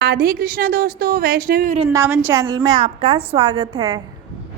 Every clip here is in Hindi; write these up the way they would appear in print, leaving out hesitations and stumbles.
राधे कृष्णा दोस्तों, वैष्णवी वृंदावन चैनल में आपका स्वागत है।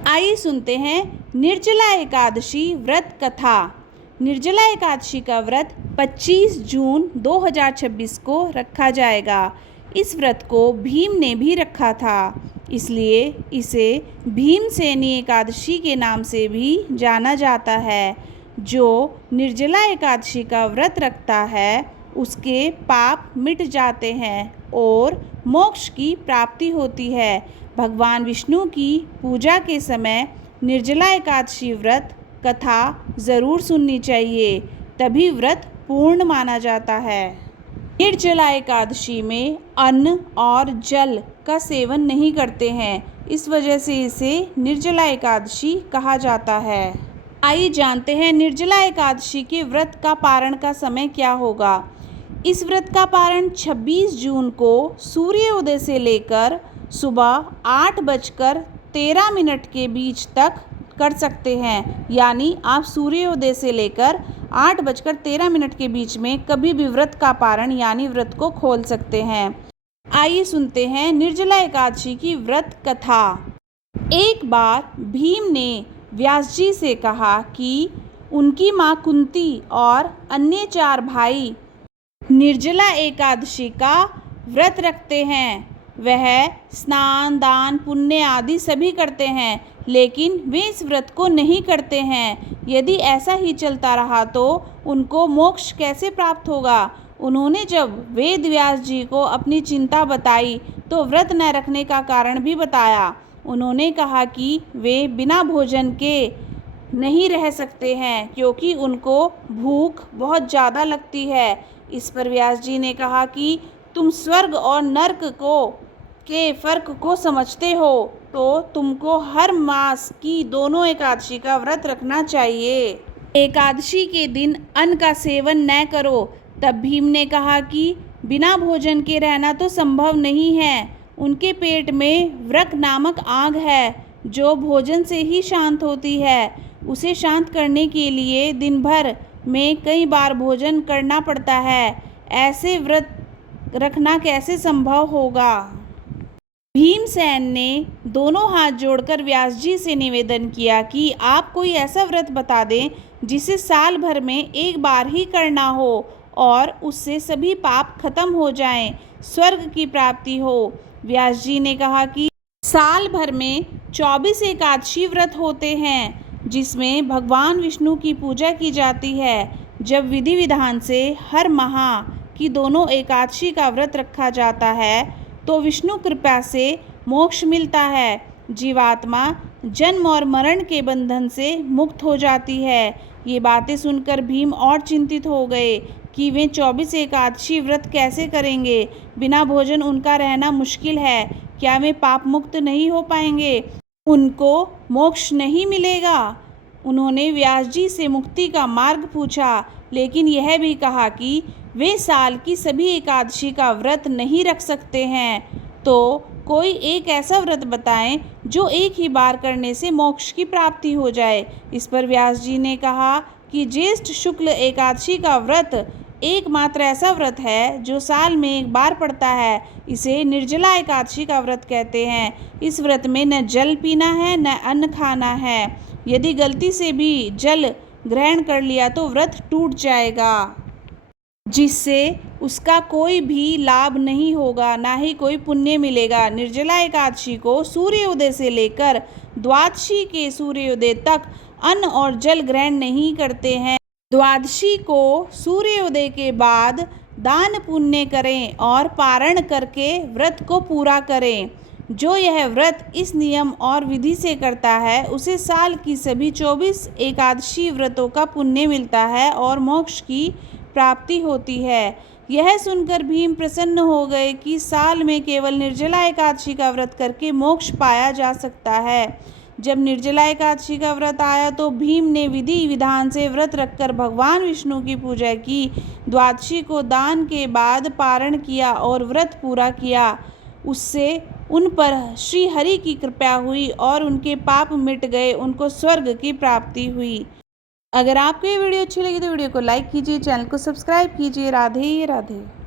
आइए सुनते हैं निर्जला एकादशी व्रत कथा। निर्जला एकादशी का व्रत 25 जून 2026 को रखा जाएगा। इस व्रत को भीम ने भी रखा था, इसलिए इसे भीमसेनी एकादशी के नाम से भी जाना जाता है। जो निर्जला एकादशी का व्रत रखता है उसके पाप मिट जाते हैं और मोक्ष की प्राप्ति होती है। भगवान विष्णु की पूजा के समय निर्जला एकादशी व्रत कथा ज़रूर सुननी चाहिए, तभी व्रत पूर्ण माना जाता है। निर्जला एकादशी में अन्न और जल का सेवन नहीं करते हैं, इस वजह से इसे निर्जला एकादशी कहा जाता है। आइए जानते हैं निर्जला एकादशी के व्रत का पारण का समय क्या होगा। इस व्रत का पारण 26 जून को सूर्योदय से लेकर सुबह 8:13 के बीच तक कर सकते हैं। यानी आप सूर्योदय से लेकर 8:13 के बीच में कभी भी व्रत का पारण यानी व्रत को खोल सकते हैं। आइए सुनते हैं निर्जला एकादशी की व्रत कथा। एक बार भीम ने व्यास जी से कहा कि उनकी माँ कुंती और अन्य 4 भाई निर्जला एकादशी का व्रत रखते हैं। वह स्नान, दान, पुण्य आदि सभी करते हैं, लेकिन वे इस व्रत को नहीं करते हैं। यदि ऐसा ही चलता रहा तो उनको मोक्ष कैसे प्राप्त होगा। उन्होंने जब वेद व्यास जी को अपनी चिंता बताई तो व्रत न रखने का कारण भी बताया। उन्होंने कहा कि वे बिना भोजन के नहीं रह सकते हैं, क्योंकि उनको भूख बहुत ज़्यादा लगती है। इस पर व्यास जी ने कहा कि तुम स्वर्ग और नर्क के फर्क को समझते हो, तो तुमको हर मास की दोनों एकादशी का व्रत रखना चाहिए। एकादशी के दिन अन्न का सेवन न करो। तब भीम ने कहा कि बिना भोजन के रहना तो संभव नहीं है। उनके पेट में वृक नामक आग है, जो भोजन से ही शांत होती है। उसे शांत करने के लिए दिन भर में कई बार भोजन करना पड़ता है। ऐसे व्रत रखना कैसे संभव होगा। भीमसेन ने दोनों हाथ जोड़कर व्यास जी से निवेदन किया कि आप कोई ऐसा व्रत बता दें जिसे साल भर में एक बार ही करना हो और उससे सभी पाप खत्म हो जाएं, स्वर्ग की प्राप्ति हो। व्यास जी ने कहा कि साल भर में 24 एकादशी व्रत होते हैं, जिसमें भगवान विष्णु की पूजा की जाती है। जब विधि विधान से हर माह की दोनों एकादशी का व्रत रखा जाता है तो विष्णु कृपा से मोक्ष मिलता है। जीवात्मा जन्म और मरण के बंधन से मुक्त हो जाती है। ये बातें सुनकर भीम और चिंतित हो गए कि वे 24 एकादशी व्रत कैसे करेंगे। बिना भोजन उनका रहना मुश्किल है। क्या वे पाप मुक्त नहीं हो पाएंगे, उनको मोक्ष नहीं मिलेगा। उन्होंने व्यास जी से मुक्ति का मार्ग पूछा, लेकिन यह भी कहा कि वे साल की सभी एकादशी का व्रत नहीं रख सकते हैं, तो कोई एक ऐसा व्रत बताएं जो एक ही बार करने से मोक्ष की प्राप्ति हो जाए। इस पर व्यास जी ने कहा कि ज्येष्ठ शुक्ल एकादशी का व्रत एकमात्र ऐसा व्रत है जो साल में एक बार पड़ता है। इसे निर्जला एकादशी का व्रत कहते हैं। इस व्रत में न जल पीना है न अन्न खाना है। यदि गलती से भी जल ग्रहण कर लिया तो व्रत टूट जाएगा, जिससे उसका कोई भी लाभ नहीं होगा, ना ही कोई पुण्य मिलेगा। निर्जला एकादशी को सूर्योदय से लेकर द्वादशी के सूर्योदय तक अन्न और जल ग्रहण नहीं करते हैं। द्वादशी को सूर्योदय के बाद दान पुण्य करें और पारण करके व्रत को पूरा करें। जो यह व्रत इस नियम और विधि से करता है उसे साल की सभी 24 एकादशी व्रतों का पुण्य मिलता है और मोक्ष की प्राप्ति होती है। यह सुनकर भीम प्रसन्न हो गए कि साल में केवल निर्जला एकादशी का व्रत करके मोक्ष पाया जा सकता है। जब निर्जला एकादशी का व्रत आया तो भीम ने विधि विधान से व्रत रखकर भगवान विष्णु की पूजा की। द्वादशी को दान के बाद पारण किया और व्रत पूरा किया। उससे उन पर श्री हरि की कृपा हुई और उनके पाप मिट गए, उनको स्वर्ग की प्राप्ति हुई। अगर आपको ये वीडियो अच्छी लगी तो वीडियो को लाइक कीजिए, चैनल को सब्सक्राइब कीजिए। राधे राधे।